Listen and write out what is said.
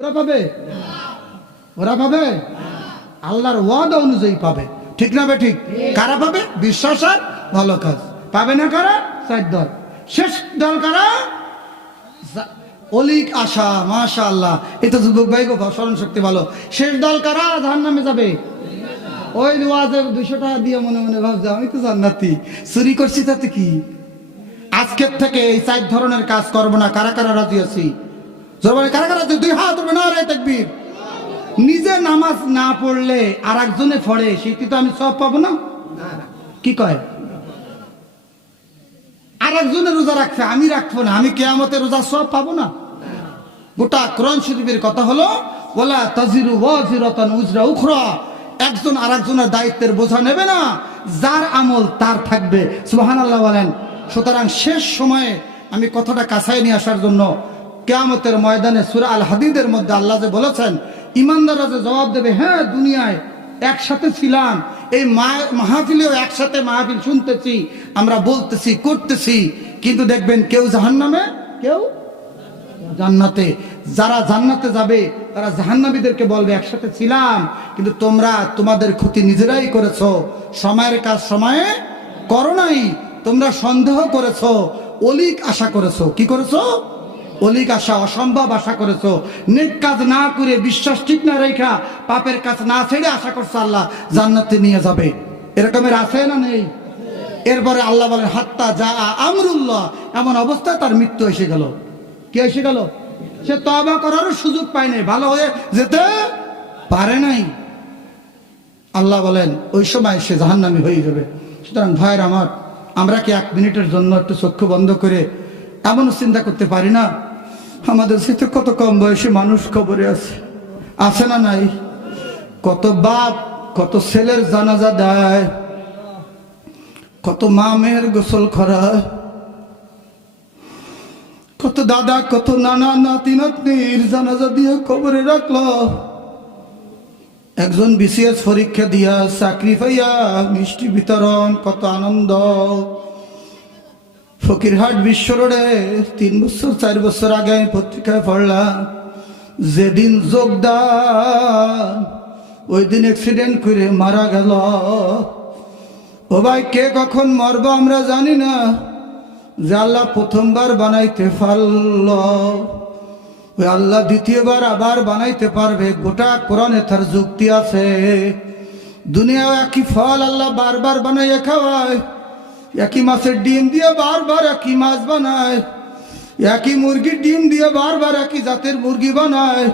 ওরা পাবে? ওরা পাবে? আল্লাহর ওয়াদা অনুযায়ী পাবে। ঠিক না বে ঠিক? কারা পাবে? বিশ্বাস আর ভালো কাজ। পাবে না কারা? চার দল। শেষ দল কারা? অলিক আশা। মাশাআল্লাহ, এই তো যুবক ভাই গো, স্মরণ শক্তি ভালো। শেষ দল কারা জাহান্নামে যাবে? ওই ওয়াজে 200 টাকা দিয়ে মনে মনে ভাবছে আমি তো জান্নাতি, চুরি করছি তাতে কি? আজকের থেকে এই 4 ধরনের কাজ করবো না। কারা কারা রাজি আছি? জোরে কারা কারা? 2 হাত উঠবে না রে তাকবীর। নিজে নামাজ না পড়লে আর একজনে পড়ে, সেটি তো আমি সব পাবো না? কি কয়? আর একজনে রোজা রাখছে, আমি রাখবো না, আমি কিয়ামতে রোজা সব পাবো না? গোটা কোরআন শরীফের কথা হলো ওয়ালা তাজিরু ওয়াজিরাতান উজরা উখরা। একজন আর একজনের দায়িত্বের বোঝা নেবে না, যার আমল তার থাকবে। সুবহানাল্লাহ বলেন। সুতরাং শেষ সময়ে আমি কথাটা কাছায় নিয়ে আসার জন্য, কিয়ামতের ময়দানে সূরা আল হাদিদের মধ্যে আল্লাহ যে বলেছেন, ইমানদাররা যে জবাব দেবে, হ্যাঁ দুনিয়ায় একসাথে ছিলাম, এই মাহফিলেও একসাথে মাহফিল শুনতেছি, আমরা বলতেছি করতেছি, কিন্তু দেখবেন কেউ জাহান্নামে, কেউ জান্নাতে। যারা জান্নাতে যাবে তারা জাহান্নামীদেরকে বলবে একসাথে ছিলাম, কিন্তু তোমরা তোমাদের ক্ষতি নিজেরাই করেছো, সময়ের কাজ সময়ে করো নাই, তোমরা সন্দেহ করেছো, অলিক আশা করেছো। কি করেছো? অলিক আশা, অসম্ভব আশা করেছো। নেক কাজ না করে, বিশ্বাস ঠিক না রেখা, পাপের কাজ না ছেড়ে আশা করছো আল্লাহ জান্নাতে নিয়ে যাবে। এরকমের আছে না নেই? এরপরে আল্লাহ বলেন হাত্তা যা আমরুল্লাহ, এমন অবস্থায় তার মৃত্যু এসে গেল। কি এসে গেল? সে তওবা করারও সুযোগ পায় নাই, ভালো হয়ে যেতে পারে নাই। আল্লাহ বলেন ওই সময় সে জাহান্নামী হয়ে যাবে। সুতরাং ভাইয়ের আমার, আমরা কি 1 মিনিটের জন্য একটু চক্ষু বন্ধ করে এমন চিন্তা করতে পারি না আমাদের সাথে কত কম বয়সী মানুষ কবরে আছে না নাই? কত বাপ কত ছেলের জানাজা দেয়, কত মা মেয়ের গোসল করায়, কত দাদা কত নানা নাতি নাতনির জানাজা দিয়ে কবরে রাখলো। একজন বিসিএস পরীক্ষা দিয়া চাকরি পাইয়া মিষ্টি বিতরণ, কত আনন্দ। ফকিরহাট বিশ্ব রোডে 3 বছর 4 বছর আগে আমি পত্রিকায় পড়লাম, যেদিন যোগদান ওই দিন অ্যাক্সিডেন্ট করে মারা গেল। ও ভাই, কে কখন মরবো আমরা জানি না, যে আল্লাহ প্রথমবার বানাইতে পারল, ওই আল্লাহ দ্বিতীয়বার আবার বানাইতে পারবে। গোটা কোরআনে তার যুক্তি আছে। দুনিয়াও একই ফল আল্লাহ বারবার বানাইয়া খাওয়ায়। একই মাছের ডিম দিয়ে বারবার একই মাছ বানায়, একই মুরগির ডিম দিয়ে বারবার একই জাতের মুরগি বানায়।